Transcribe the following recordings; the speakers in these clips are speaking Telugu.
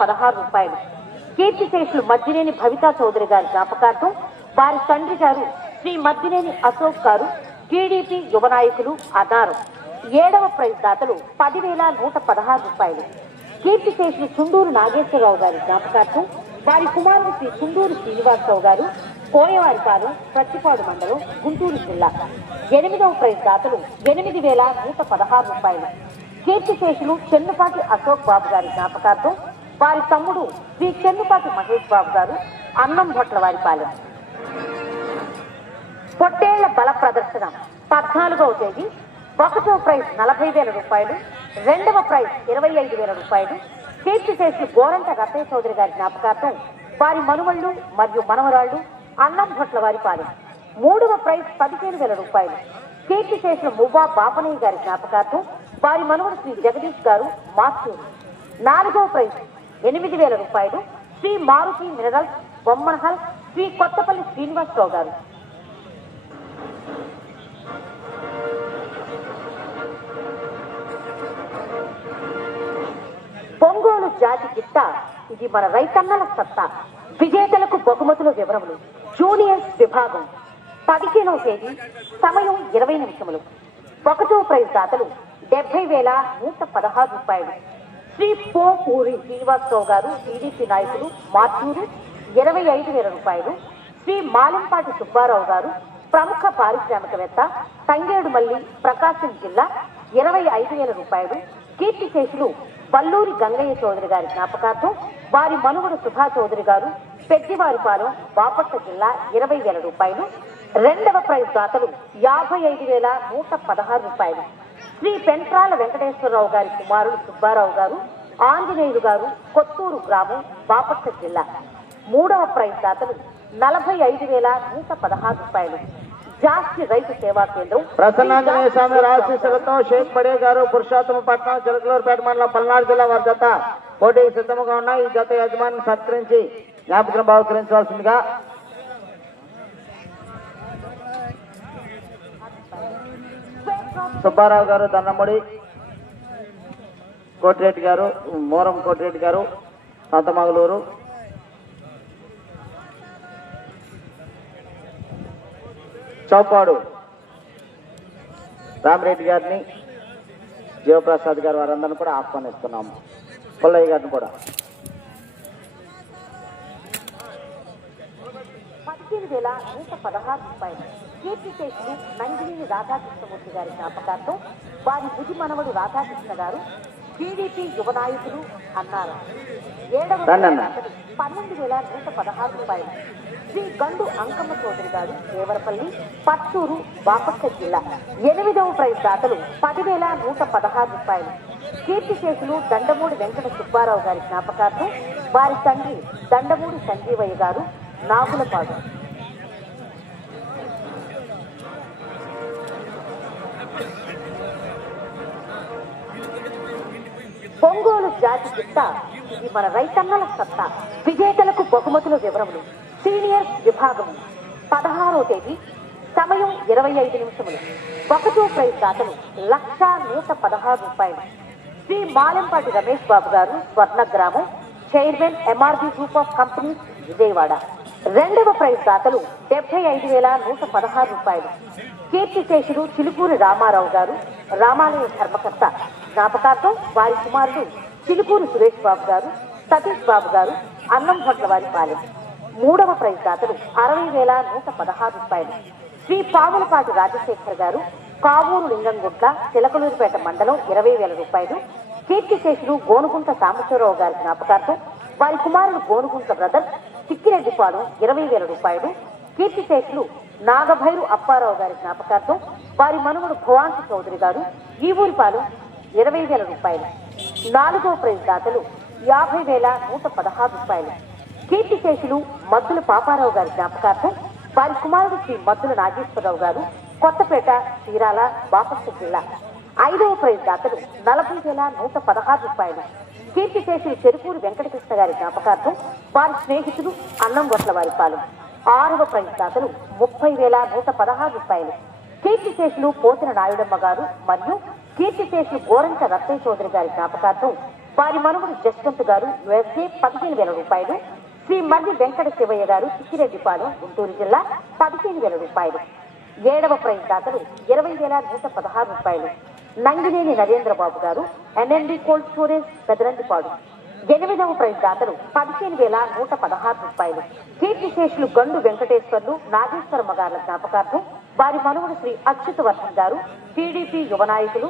పదహారు రూపాయలు. కీర్తిశేషులు మద్దినేని భవితా చౌదరి గారి జ్ఞాపకార్థం వారి తండ్రి గారు శ్రీ మద్దినేని అశోక్ గారు టీడీపీ యువ నాయకులు అన్నారు. ఏడవ ప్రైజ్ దాతలు పదివేల నూట పదహారు రూపాయలు. కీర్తిశేషులు చుండూరు నాగేశ్వరరావు గారి జ్ఞాపకార్థం వారి కుమారుడు శ్రీ చుండూరు శ్రీనివాసరావు గారు కోయవారిపాలెం ప్రత్తిపాడు మండలం గుంటూరు జిల్లా. ఎనిమిదవ ప్రైజ్ దాతలు ఎనిమిది వేల నూట పదహారు రూపాయలు. కీర్తిశేషులు చెన్నుపాటి అశోక్ బాబు గారి జ్ఞాపకార్థం వారి తమ్ముడు శ్రీ చెన్నుపాటి మహేష్ బాబు గారు అన్నం భొట్ల వారి పాలెం పొట్టేళ్ళ బల ప్రదర్శన పద్నాలుగవ తేదీ ఒకటో ప్రైజ్ నలభై వేల రూపాయలు రెండవ ప్రైజ్ ఇరవై ఐదు వేల రూపాయలు కీర్తిశేషి గోరంట రత్తయ్య చౌదరి గారి జ్ఞాపకార్థం వారి మనుమళ్ళు మరియు మనవరాళ్ళు అన్నం భొట్ల వారి పాలెం మూడవ ప్రైజ్ పదిహేను వేల రూపాయలు కీర్తిశేషుల మువ్వా బాపనయ్య గారి జ్ఞాపకార్థం వారి మనుమడు శ్రీ జగదీష్ గారు మాస్టూరు నాలుగవ ప్రైజ్ ఎనిమిది వేల రూపాయలు. శ్రీ మారుతి మినరల్స్ బొమ్మనహల్ శ్రీ కొత్తపల్లి శ్రీనివాసరావు గారు. పొంగోలు జాతి గిట్ట ఇది మన రైతన్నల సత్తా. విజేతలకు బహుమతుల వివరములు జూనియర్స్ విభాగం. పదిహేనవ తేదీ సమయం ఇరవై నిమిషములు. ఒకటో ప్రైజ్ దాతలు డెబ్బై వేల నూట పదహారు రూపాయలు. శ్రీ పోపూరి శ్రీనివాసరావు గారు టీడీపీ నాయకులు మార్చూరు ఇరవై ఐదు వేల రూపాయలు. శ్రీ మాలింపాటి సుబ్బారావు గారు ప్రముఖ పారిశ్రామికవేత్త తంగేడుమల్లి ప్రకాశం జిల్లా ఇరవై ఐదు వేల రూపాయలు. కీర్తిశేషులు బల్లూరి గంగయ్య చౌదరి గారి జ్ఞాపకార్థం వారి మనుమడు సుభా చౌదరి గారు పెద్దివారిపాలెం బాపట్ల జిల్లా ఇరవై వేల రూపాయలు. రెండవ ప్రైజ్ దాతలు యాభై ఐదు వేల నూట పదహారు రూపాయలు. శ్రీ పెంట్రాల వెంకటేశ్వరరావు గారి కుమారుడు సుబ్బారావు గారు ఆంజనేయులు గారు కొత్తూరు గ్రామం బాపట్ల జిల్లా. మూడవ ప్రైజ్ దాతలు నలభై ఐదు వేల నూట పదహారు రూపాయలు. జాస్తి రైతు సేవా కేంద్రం ప్రసన్నాంజనేయ స్వామి ఆశీస్సులతో షేక్ పడే గారు పురుషోత్తమపట్నం చిలకలూరుపేట మండలం పల్నాడు జిల్లా వారి జత. పోటీకి సిద్ధంగా ఉన్నాయి ఈ జత యజమాని సత్కరించి జ్ఞాపకం బహుకరించవలసిందిగా సుబ్బారావు గారు దండమూడి కోటిరెడ్డి గారు మూరం కోటిరెడ్డి గారు సంతమగలూరు చౌపాడు రామిరెడ్డి గారిని జీవప్రసాద్ గారు వారందరిని కూడా ఆహ్వానిస్తున్నాము. పుల్లయ్య గారిని కూడా. పదిహేను వేల నూట పదహారు రూపాయలు. కీర్తిశేషులు నందిని రాధాకృష్ణమూర్తి గారి జ్ఞాపకార్థం వారి బుద్ధి మనవడు రాధాకృష్ణ గారు టీడీపీ యువ నాయకులు అన్నారు. ఏడవ పన్నెండు వేల నూట పదహారు రూపాయలు. శ్రీ గండు అంకమ్మ చౌదరి గారు దేవరపల్లి పచ్చూరు బాపట్ల జిల్లా. ఎనిమిదవ ప్రైజ్ దాతలు పదివేల నూట పదహారు రూపాయలు. కీర్తిశేషులు దండమూడి వెంకట సుబ్బారావు గారి జ్ఞాపకార్థం వారి తండ్రి దండమూడి సంజీవయ్య గారు నాగులపాడు. ఒంగోలు జాతి సత్తా ఇది మన రైతన్నల సత్తా. విజేతలకు బహుమతుల వివరములు సీనియర్ విభాగము. పదహారో తేదీ సమయం ఇరవై ఐదు నిమిషములు. ఒకటో ప్రైజ్ దాతలు లక్ష నూట పదహారు రూపాయలు. శ్రీ మాలెంపాటి రమేష్ బాబు గారు స్వర్ణ గ్రామం chairman MRB group of companies Vijayawada. రెండవ ప్రైజ్ దాతలు డెబ్బై ఐదు వేల నూట పదహారు రూపాయలు. కీర్తిశేషుడు చిలుకూరి రామారావు గారు రామాలయ ధర్మకర్త. జ్ఞాపకార్థం వారి కుమారుడు చిలుకూరు సురేష్ బాబు గారు సతీష్ బాబు గారు అన్నం భట్ల వారి పాలెం. మూడవ ప్రైజ్ దాతలు అరవై వేల నూట పదహారు రూపాయలు. శ్రీ పాములపాటి రాజశేఖర్ గారు కావూరు లింగంగుట్ల చిలకలూరుపేట మండలం ఇరవై వేల రూపాయలు. కీర్తిశేషులు గోనుగుంట సాంబశివరావు గారి జ్ఞాపకార్థం వారి కుమారుడు గోనుగుంట బ్రదర్ సిక్కిరెడ్డిపాడు ఇరవై వేల రూపాయలు. కీర్తిశేషులు నాగభైరు అప్పారావు గారి జ్ఞాపకార్థం వారి మనుమడు భవాంతి చౌదరి గారు ఈ ఊరిపాలెం ఇరవై వేల రూపాయలు. నాలుగవ ప్రైజ్ దాతలు యాభై వేల నూట పదహారు రూపాయలు. కీర్తిశేషులు మద్దుల పాపారావు గారి జ్ఞాపకార్థం వారి కుమారుడు శ్రీ మద్దుల నాగేశ్వరరావు గారు కొత్తపేట చీరాల బాపట్ల జిల్లా. ఐదవ ప్రైజ్ దాతలు నలభై వేల నూట పదహారు రూపాయలు. కీర్తిశేషులు చెరుకూరు వెంకటకృష్ణ గారి జ్ఞాపకార్థం వారి స్నేహితులు అన్నం గొట్ల వారి పాలు. ఆరవ ప్రైజ్ దాతలు ముప్పై వేల నూట పదహారు రూపాయలు. కీర్తిశేషులు పోతిన నాయుడమ్మ గారు మరియు కీర్తిశేషులు గోరంట రత్తయ్య చౌదరి గారి జ్ఞాపకార్థం వారి మనుమడు జస్వంత్ గారు యుఎస్ఏ పదిహేను వేల రూపాయలు శ్రీ మర్రి వెంకట శివయ్య గారు చిక్కిరెడ్డిపాలెం గుంటూరు జిల్లా పదిహేను వేల రూపాయలు. ఏడవ ప్రైజ్ దాతలు ఇరవై వేల నూట పదహారు రూపాయలు. నంగినేని నరేంద్రబాబు గారు ఎన్ఎండి కోల్డ్ స్టోరేజ్ పెదరండిపాడు ఎనిమిదవ ప్రైజ్ దాతలు పదిహేను వేల నూట పదహారు రూపాయలు. కీర్తిశేషులు గండు వెంకటేశ్వర్లు నాగేశ్వరమ్మ గారుల జ్ఞాపకార్థం వారి మనుమడు శ్రీ అచ్యుత వర్ధన్ గారు టీడీపీ యువ నాయకులు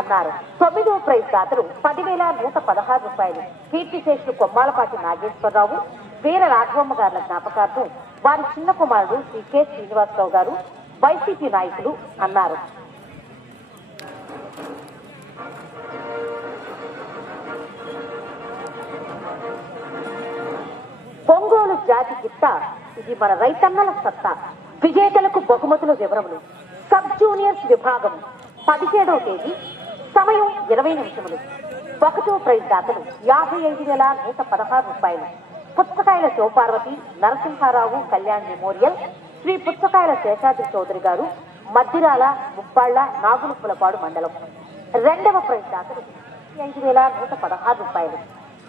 అన్నారు. తొమ్మిదవ ప్రైజ్ దాతలు పదివేల నూట పదహారు రూపాయలు. కీర్తిశేషులు కొమ్మాలపాటి నాగేశ్వరరావు వీర రాఘవమ్మ గారుల జ్ఞాపకార్థం వారి చిన్న కుమారుడు శ్రీ కె. శ్రీనివాసరావు గారు వైసీపీ నాయకులు అన్నారు. జాతి గిత్త. ఇది మన రైతన్నల సత్తా. విజేతలకు బహుమతుల వివరములు. సబ్ జూనియర్స్ విభాగం పదిహేడవ తేదీ సమయం ఇరవై నిమిషములు. ఒకటో ప్రైజ్ దాతలు యాభై ఐదు వేల నూట పదహారు రూపాయలు. పుస్తకాయల శివపార్వతి నరసింహారావు కళ్యాణ్ మెమోరియల్ శ్రీ పుస్తకాయల శేషాద్రి చౌదరి గారు మద్దిరాల ముప్పాళ్ళ నాగులుపులపాడు మండలం. రెండవ ప్రైజ్ దాతలు ఐదు వేల నూట పదహారు రూపాయలు.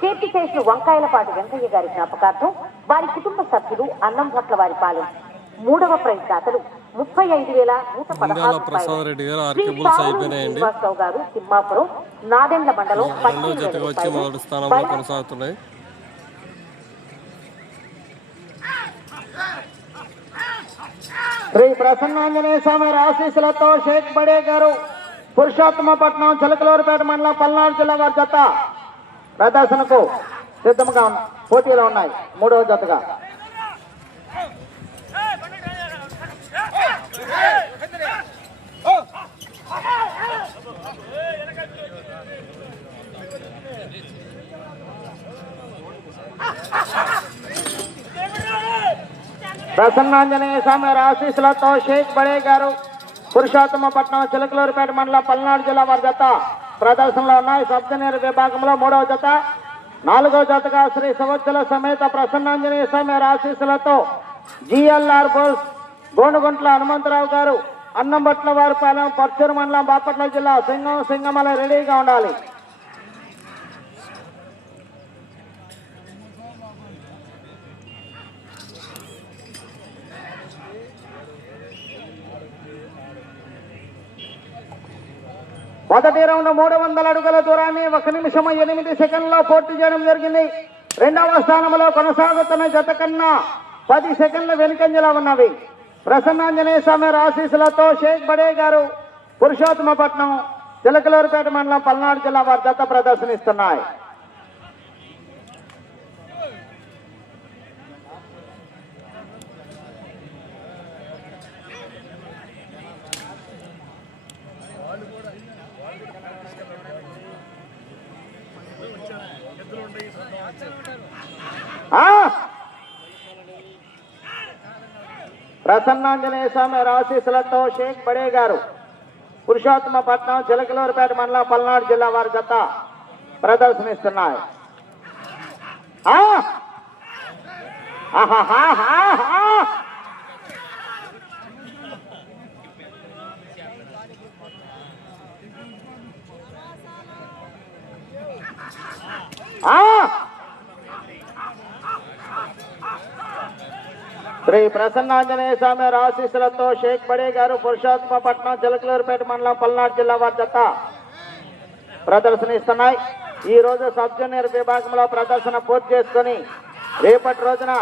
కీర్తిశేషులు వంకాయలపాటి వెంకయ్య గారి జ్ఞాపకార్థం వారి కుటుంబ సభ్యులు అన్నం భట్ల వారి పాలెం. మూడవ ప్రైజ్ దాతలు ముప్పై ఐదు వేల నూట పదహారు గారు. శ్రీనివాసరావు తిమ్మాపురం నాదెండ్ల మండలం కొనసాగుతున్నాయి. శ్రీ ప్రసన్నాంజనేయ స్వామి ఆశీస్సులతో షేక్ బడే గారు పురుషోత్తమపట్నం చిలకలూరుపేట మండలం పల్నాడు జిల్లా వారి జత. ప్రదర్శనకు సిద్ధంగా పోటీలో ఉన్నాయి. మూడవ జతగా. ప్రసన్నాంజనేయ స్వామి ఆశీస్సులతో షేక్ బడే గారు పురుషోత్తమపట్నం చిలకలూరుపేట మండలం పల్నాడు జిల్లా వారి జత ప్రదర్శనలో ఉన్నాయి. సబ్ జూనియర్ విభాగంలో మూడవ జత. నాలుగో జతగా శ్రీ సంవత్సర సమేత ప్రసన్నాంజనేయ స్వామి ఆశీస్సులతో జిఎల్ఆర్ బోస్ గోనుగుంట్ల హనుమంతరావు గారు అన్నంబట్ల వారి పాలెం పర్చూరు మండలం బాపట్ల జిల్లా సింగం సింగమల రెడీగా ఉండాలి. మొదటి రౌండ్ మూడు వందల అడుగుల దూరాన్ని ఒక నిమిషం ఎనిమిది సెకండ్లో పూర్తి చేయడం జరిగింది. రెండవ స్థానంలో కొనసాగుతున్న జత కన్నా పది సెకండ్ల వెనుకంజలా ఉన్నవి. ప్రసన్నాంజనేయ స్వామి ఆశీస్సులతో షేక్ బడే గారు పురుషోత్తమపట్నం చిలకలూరుపేట మండలం పల్నాడు జిల్లా వారి జత ప్రదర్శనిస్తున్నాయి. ప్రసన్నాంజనేయ స్వామి ఆశీస్సులతో షేక్ బడే గారు పురుషోత్తమపట్నం చిలకలూరుపేట మండలం పల్నాడు జిల్లా వారి జత ప్రదర్శనిస్తున్నాయి ఆ! శ్రీ ప్రసన్నాంజనేయ స్వామి ఆశీస్సులతో షేక్ బడే గారు పురుషోత్తమపట్నం చిలకలూరుపేట మండలం పల్నాడు జిల్లా వారి ప్రదర్శనిస్తున్నాయి. ఈ రోజు సబ్ జూనియర్ విభాగంలో ప్రదర్శన పూర్తి చేసుకొని రేపటి రోజున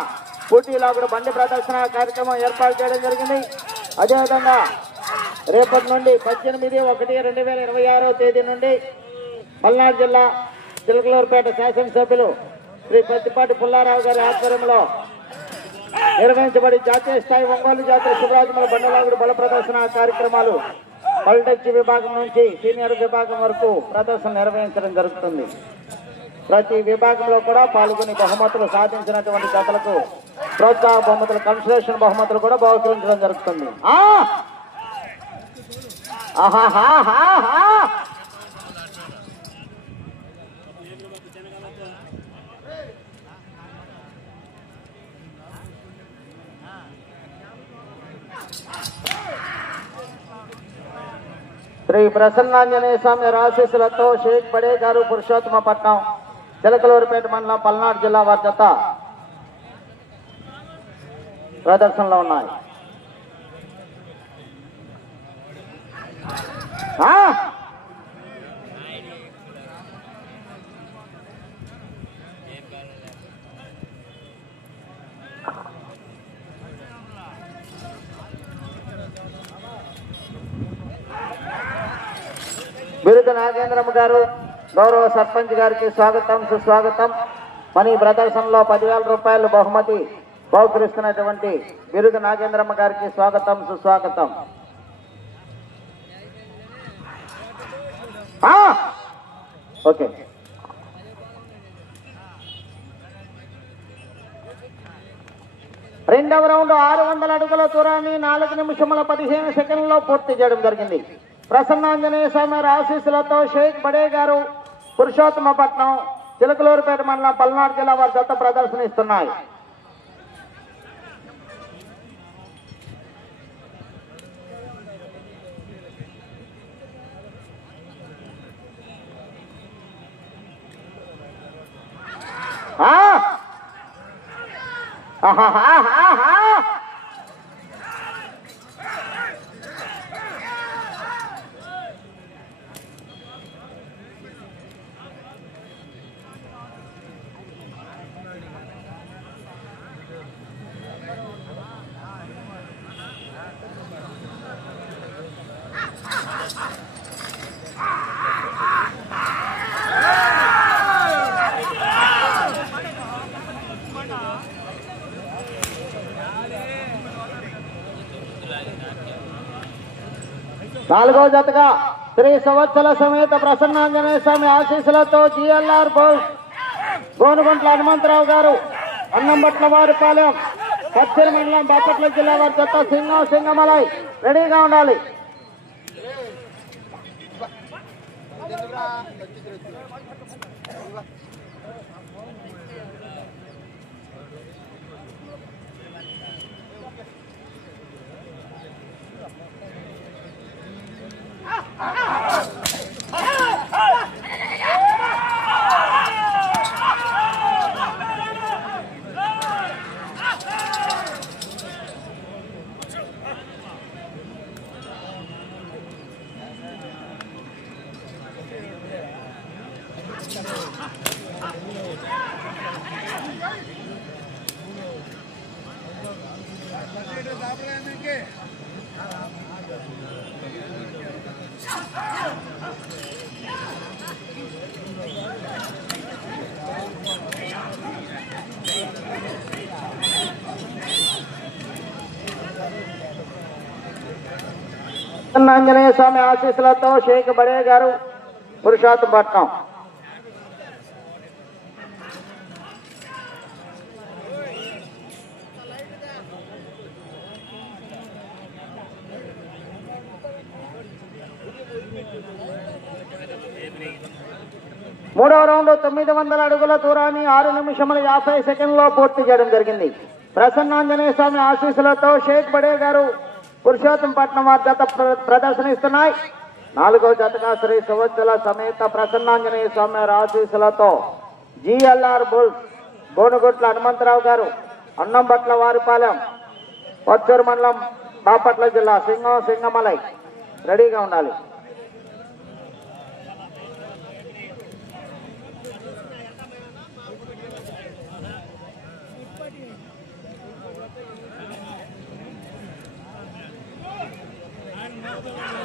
పోటీలాగుడు బండి ప్రదర్శన కార్యక్రమం ఏర్పాటు చేయడం జరిగింది. అదేవిధంగా రేపటి నుండి పద్దెనిమిది ఒకటి రెండు వేల ఇరవై ఆరో తేదీ నుండి పల్నాడు జిల్లా చిలకలూరుపేట శాసనసభ్యులు శ్రీ పత్తిపాటి పుల్లారావు గారి ఆధ్వర్యంలో నిర్వహించబడి జాతీయ స్థాయి ఒంగోలు జాతీయ శుభరాజముల బండలాగుడు బల ప్రదర్శన కార్యక్రమాలు పల్టెక్స్ విభాగం నుంచి సీనియర్ విభాగం వరకు ప్రదర్శన నిర్వహించడం జరుగుతుంది ప్రతి విభాగంలో కూడా పాల్గొని బహుమతులు సాధించినటువంటి జతలకు ప్రోత్సాహ బహుమతులు కన్సలేషన్ బహుమతులు కూడా బహుకరించడం జరుగుతుంది ఆ! ఆహాహాహాహా! శ్రీ ప్రసన్నాంజనేయ స్వామి ఆశీస్సులతో షేక్ బడే గారు పురుషోత్తమపట్నం చిలకలూరిపేట మండలం పల్నాడు జిల్లా వారి జత ప్రదర్శనలో ఉన్నాయి ఆ! బిరుదు నాగేంద్రమ్మ గారు గౌరవ సర్పంచ్ గారికి స్వాగతం సుస్వాగతం. మన ఈ ప్రదర్శనలో పదివేల రూపాయలు బహుమతి బహుకరిస్తున్నటువంటి బిరుదు నాగేంద్రమ్మ గారికి స్వాగతం సుస్వాగతం. ఓకే. రెండవ రౌండ్ ఆరు వందల అడుగుల దూరాన్ని నాలుగు నిమిషముల పదిహేను సెకండ్లలో పూర్తి చేయడం జరిగింది. ప్రసన్నాంజనేయ స్వామి ఆశీస్సులతో షేక్ బడే గారు పురుషోత్తమపట్నం చిలకలూరుపేట మండలం పల్నాడు జిల్లా వారి జత ప్రదర్శన ఇస్తున్నాయి ఆహా ఆహాహాహాహా! నాలుగో జతగా శ్రీ సంవత్సర సమేత ప్రసన్నాంజనేయ స్వామి ఆశీస్సులతో జిఎల్ఆర్ బోస్ గోనుగుంట్ల హనుమంతరావు గారు అన్నంబట్ల వారిపాలెం పచ్చరి మండలం బాపట్ల జిల్లా వారి జత సింగం సింగమలై రెడీగా ఉండాలి. ఆంజనేయ స్వామి ఆశీస్సులతో షేక్ బడే గారు పురుషోత్తపట్నం మూడవ రౌండ్ తొమ్మిది వందల అడుగుల దూరాన్ని ఆరు నిమిషముల యాభై సెకండ్లో పూర్తి చేయడం జరిగింది. ప్రసన్నాంజనేయ స్వామి ఆశీస్సులతో షేక్ బడే గారు పురుషోత్తంపట్నం వారి జత ప్ర- ప్రదర్శనిస్తున్నాయి. నాలుగో జతగా శ్రీ సువత్సల సమేత ప్రసన్నాంజనేయ స్వామి ఆశీస్సులతో జిఎల్ఆర్ బుల్స్ బోనుగుట్ల హనుమంతరావు గారు అన్నంపట్ల వారిపాలెం పచ్చూరు మండలం బాపట్ల జిల్లా సింగం సింగమలై రెడీగా ఉండాలి. Yeah.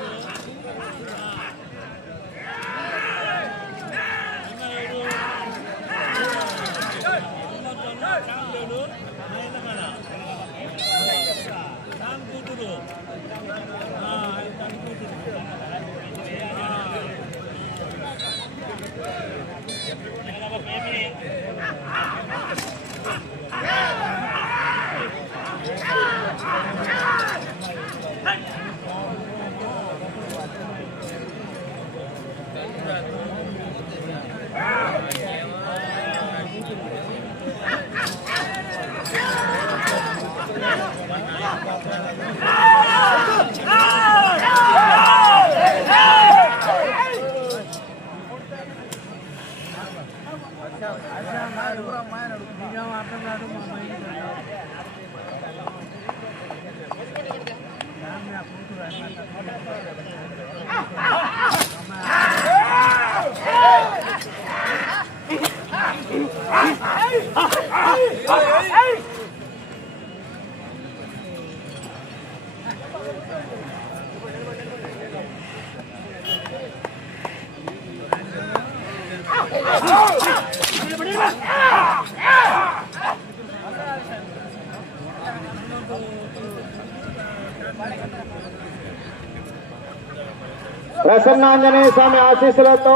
ప్రసన్నాంజనేయ స్వామి ఆశీస్సులతో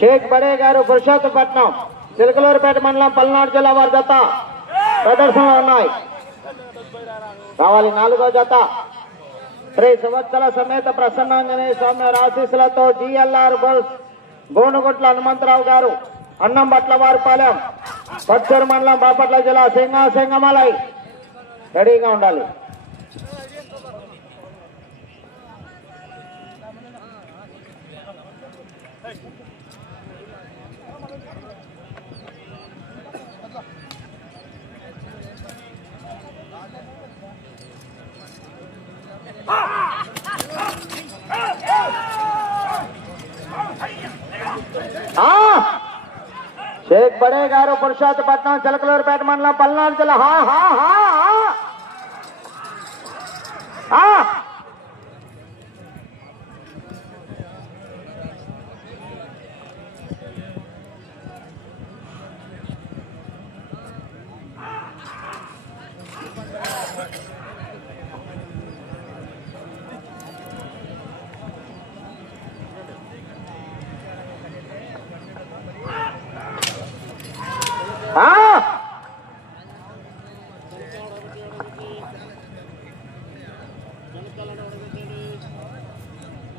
షేక్ బడే గారు పురుషోత్తపట్నం చిలకలూరుపేట మండలం పల్నాడు జిల్లా వారి జత ప్రదర్శనలో ఉన్నాయి. కావాలి నాలుగో జత. శ్రీ సంవత్సర సమేత ప్రసన్నాంజనేయ స్వామి వారి ఆశీస్సులతో జిఎల్ఆర్ బోల్స్ గోనుగుట్ల హనుమంతరావు గారు అన్నం బట్ల వారిపాలెం పచ్చూరు మండలం బాపట్ల జిల్లా సింగా సింగమలై రెడీగా ఉండాలి. షేక్ బడే గారు పురుషోత్తపట్నం చిలకలూరుపేట మండలం పల్నాడు జిల్లా హా హా హా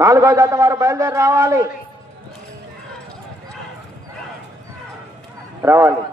నాలుగో జత వారు బయలుదేరి రావాలి రావాలి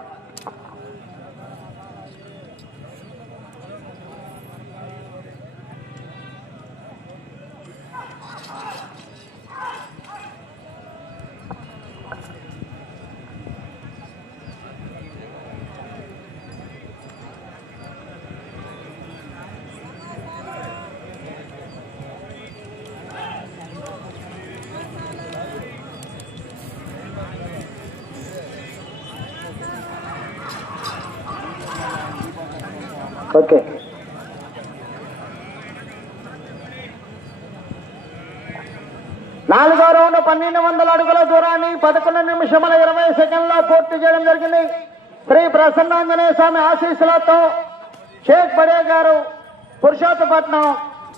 ఓకే. నాలుగో రౌండ్ పన్నెండు వందల అడుగుల దూరాన్ని పదకొండు నిమిషముల ఇరవై సెకండ్లో పూర్తి చేయడం జరిగింది. శ్రీ ప్రసన్నాంజనేయ స్వామి ఆశీస్సులతో షేక్ బడే గారు పురుషోత్తపట్నం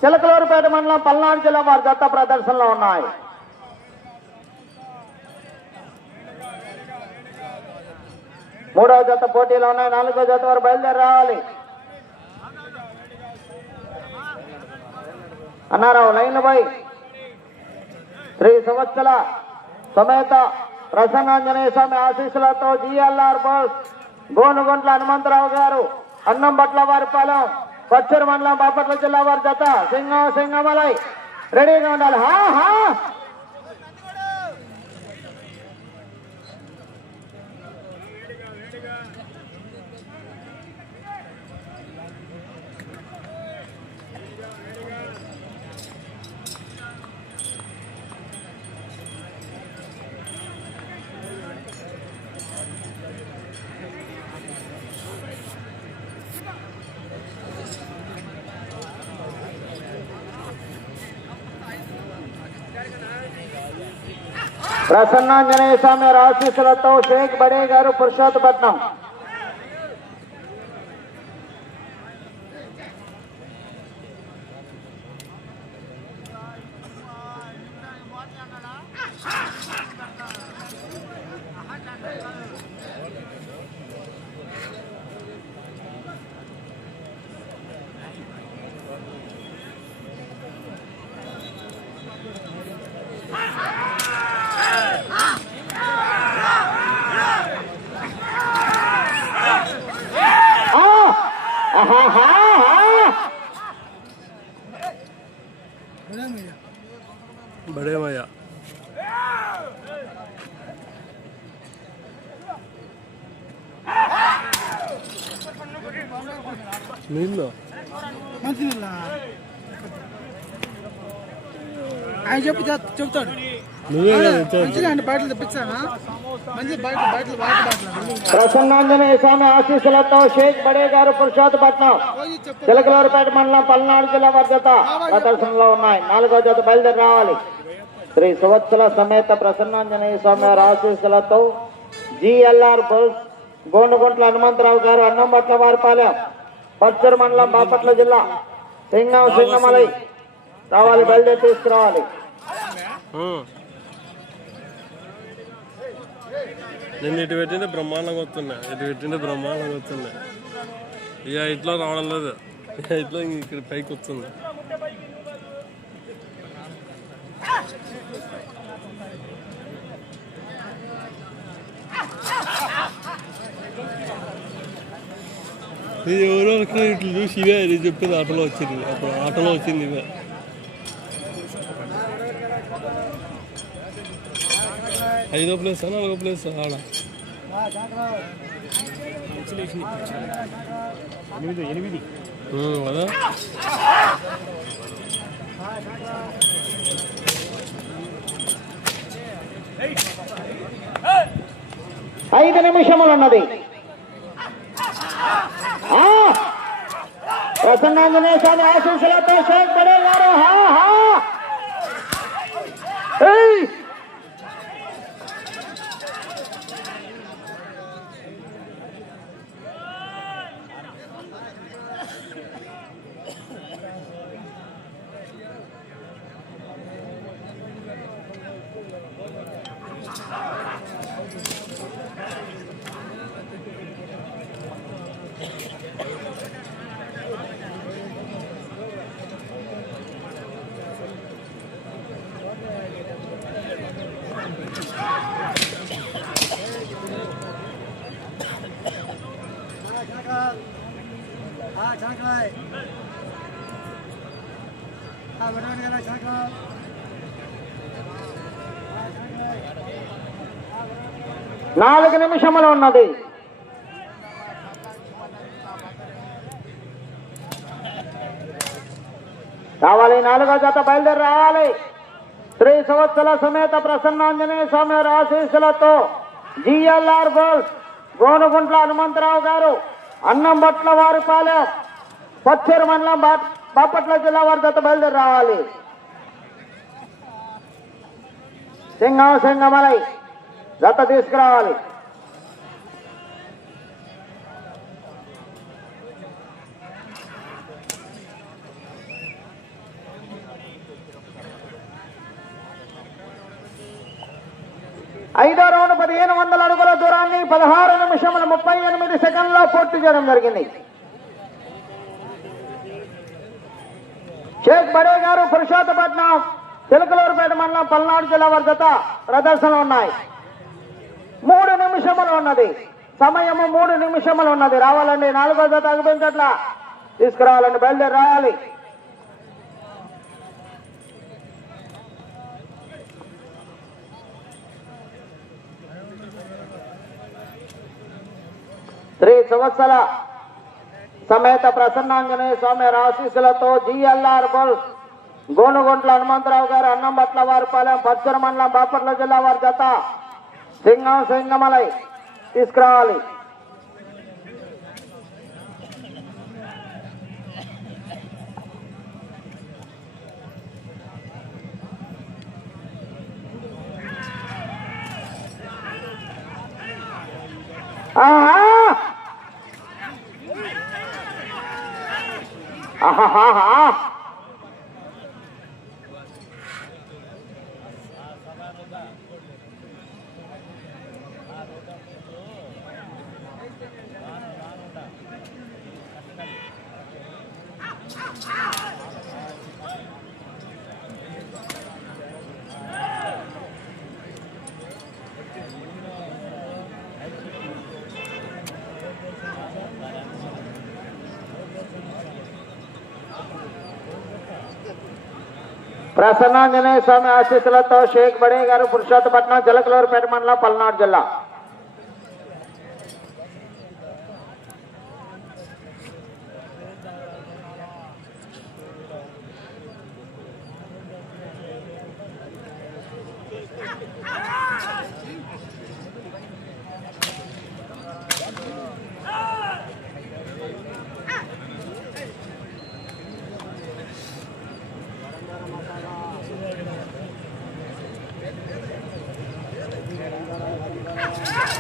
చిలకలూరుపేట మండలం పల్నాడు జిల్లా వారి దత్త ప్రదర్శనలో ఉన్నాయి. మూడవ జత పోటీలో ఉన్నాయి. నాలుగో జత వారు బయలుదేరి రావాలి. అన్నారావు లైన్ పోయి శ్రీ సంవత్సర సమేత ప్రసన్నాంజనేయ స్వామి ఆశీస్సులతో జిఎల్ఆర్ బోస్ గోనుగుంట్ల హనుమంతరావు గారు అన్నం పట్ల వారిపాలెం పచ్చరు మండలం బాపట్ల జిల్లా వారి జత. సింగం సింగమలై. రెడీగా ఉండాలి. హా హా. ప్రసన్నాంజనేయ స్వామి వారి ఆశీస్సులతో షేక్ బడే గారు పురుషోత్తపట్నం ఆ! చెప్తాడు. నువ్వే కదా ఇచ్చావు. మంచిగా అండి బయటలు తెప్పించానా మంచి బయట బయటలు వాటర్ బాటలు. ప్రసన్నాంజనేయ స్వామి ఆశీస్సులతో షేక్ బడే గారు పురుషోత్తపట్నం చిలకలూరుపేట మండలం పల్నాడు జిల్లా వర్గత ప్రదర్శనలో ఉన్నాయి. నాలుగో జత బయలుదేరి రావాలి. శ్రీ సువత్సల సమేత ప్రసన్నాంజనేయ స్వామి వారి ఆశీస్సులతో జిఎల్ఆర్ బుల్స్ గోనుగుంట్ల హనుమంతరావు గారు అన్నంబట్ల వారిపాలెం పచ్చూరు మండలం బాపట్ల జిల్లా సింగం సింగమలై రావాలి బయలుదేరి తీసుకురావాలి. నేను ఇటు పెట్టింటే బ్రహ్మాండంగా వస్తున్నాయి. ఇటు పెట్టింటే బ్రహ్మాండంగా వస్తున్నాయి. ఇక ఇట్లా రావడం లేదు. ఇక ఇట్లా ఇక్కడ పైకి వస్తుంది. ఇది ఎవరో ఇట్లా చూసి ఇవే ఇది చెప్పింది ఆటోలో వచ్చింది. అప్పుడు ఆటోలో వచ్చింది ఇవే. ఐదో ప్లేస్ నాలుగో ప్లేస్ ఆడ. కదా ఐదు నిమిషములు ఉన్నది ప్రసన్నాంజనేయ స్వామి ఆశీస్సులతో షేక్ బడే గారు హా హా! నాలుగు నిమిషములు ఉన్నది. రావాలి నాలుగో జత బయలుదేరి రావాలి. శ్రీ సంవత్సర సమేత ప్రసన్నాంజనేయ స్వామి వారి ఆశీస్సులతో జిఎల్ఆర్ గోల్స్ గోనుగుంట్ల హనుమంతరావు గారు అన్నంబట్ల వారిపాలెం పచ్చూరు మండలం బాపట్ల జిల్లా వారి జత బయలుదేరి రావాలి. సింగం సింగమలై. జత తీసుకురావాలి. ఐదో రౌండ్ పదిహేను వందల అడుగుల దూరాన్ని పదహారు నిమిషముల ముప్పై ఎనిమిది సెకండ్లో పూర్తి చేయడం జరిగింది. షేక్ బడే గారు పురుషోత్తపట్నం చిలకలూరుపేట మండలం పల్నాడు జిల్లా వారి జత ప్రదర్శనలు ఉన్నాయి. మూడు నిమిషములు ఉన్నది. సమయము మూడు నిమిషములు ఉన్నది. రావాలండి నాలుగో జత అనిపించట్లా తీసుకురావాలండి బయలుదేరి రావాలి. శ్రీ సంవత్సర సమేత ప్రసన్నాంజనేయ స్వామి ఆశీస్సులతో జిఎల్ఆర్ బుల్ గోనుగుంట్ల హనుమంతరావు గారు అన్నంబట్ల వారిపాలెం పచ్చర మండలం బాపట్ల జిల్లా వారి జత. సింగం సింగమలై తీసుకురావాలి ఆహా ఆహాహా ప్రసన్నాంజనేయ స్వామి ఆశీస్సులతో షేక్ బడే గారు పురుషోత్తపట్నం జలకలూరుపేట మండలం పల్నాడు జిల్లా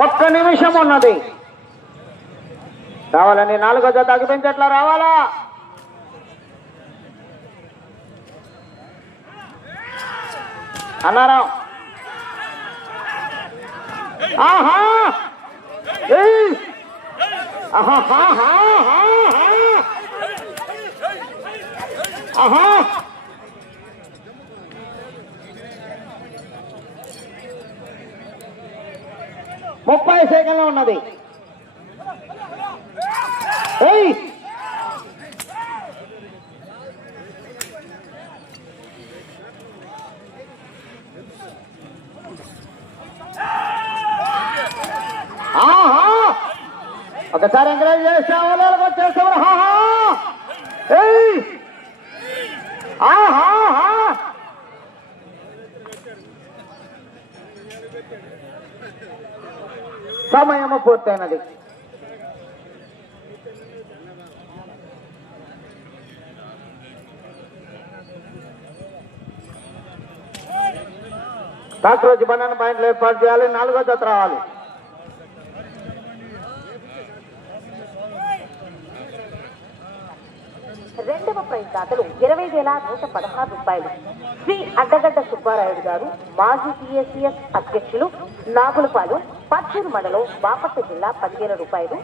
ఒక్క నిమిషం ఉన్నది. రావాలండి నాలుగో జత అగిపించట్లా రావాలా? అన్నారావు. ఆహా ఆహా! ఆహా! ముప్పై సెకండ్లు ఉన్నది. ఒకసారి ఎంకరేజ్ చేస్తాము వచ్చేస్తాము ఆహా! సమయము పూర్తయినది. కాక్రోచ్ బనానా పాయింట్లు ఏర్పాటు చేయాలి నాలుగో జత రావాలి. రెండవ ప్రైజ్ దాతలు ఇరవై వేల నూట పదహారు రూపాయలు. శ్రీ అడ్డగడ్డ సుబ్బారాయుడు గారు మాజీ టీఎస్సీఎస్ అధ్యక్షులు నాగులపాలెం పచ్చూరు మండలం బాపట్ల జిల్లా పదిహేను రూపాయలు.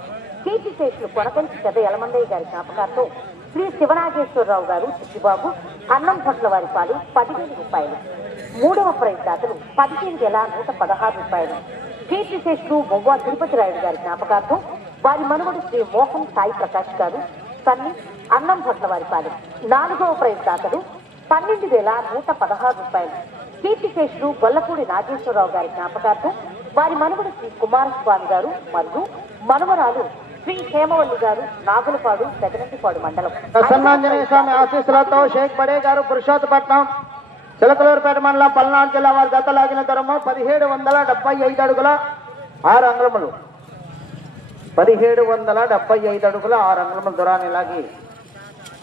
కీర్తిశేషులు కొనకంచి పెద్ద యలమందయ్య గారి జ్ఞాపకార్థం శ్రీ శివనాగేశ్వరరావు గారు చిట్టిబాబు అన్నం భట్ల వారి పాలు పదిహేను రూపాయలు. మూడవ ప్రైజ్ దాతలు పదిహేను వేల నూట పదహారు రూపాయలు. కీర్తిశేషులు మొవ్వా తిరుపతి రాయుడు గారి జ్ఞాపకార్థం వారి మనుమడు శ్రీ మోహన్ సాయి ప్రకాష్ గారు సన్ని అన్నం భట్ల వారి పాలు. నాలుగవ ప్రైజ్ దాతలు పన్నెండు వేల నూట పదహారు రూపాయలు. కీర్తిశేషులు గొల్లపూడి నాగేశ్వరరావు గారి జ్ఞాపకార్థం వారి మనవడు శ్రీ కుమారస్వామి గారు మరియు మనవరాలు శ్రీ హేమవల్లి గారు నాగులపాడు పెదనంటిపాడు మండలం. ప్రసన్నాంజనేయ స్వామి ఆశీస్సులతో షేక్ బడే గారు పురుషోత్తపట్నం చిలకలూరుపేట మండలం పల్నాడు జిల్లా వారి గత లాగిన దూరము పదిహేడు వందల డెబ్బై ఐదు అడుగుల ఆరు అంగుళములు. పదిహేడు వందల డెబ్బై ఐదు అడుగుల ఆరు అంగుళముల దూరాన్ని లాగి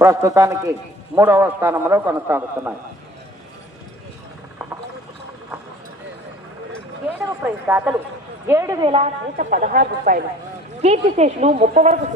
ప్రస్తుతానికి మూడవ స్థానంలో కొనసాగుతున్నాయి. ఏడవ ప్రైజ్ దాతలు ఏడు వేల నూట పదహారు రూపాయలు. కీర్తిశేషులు ముప్పవరపు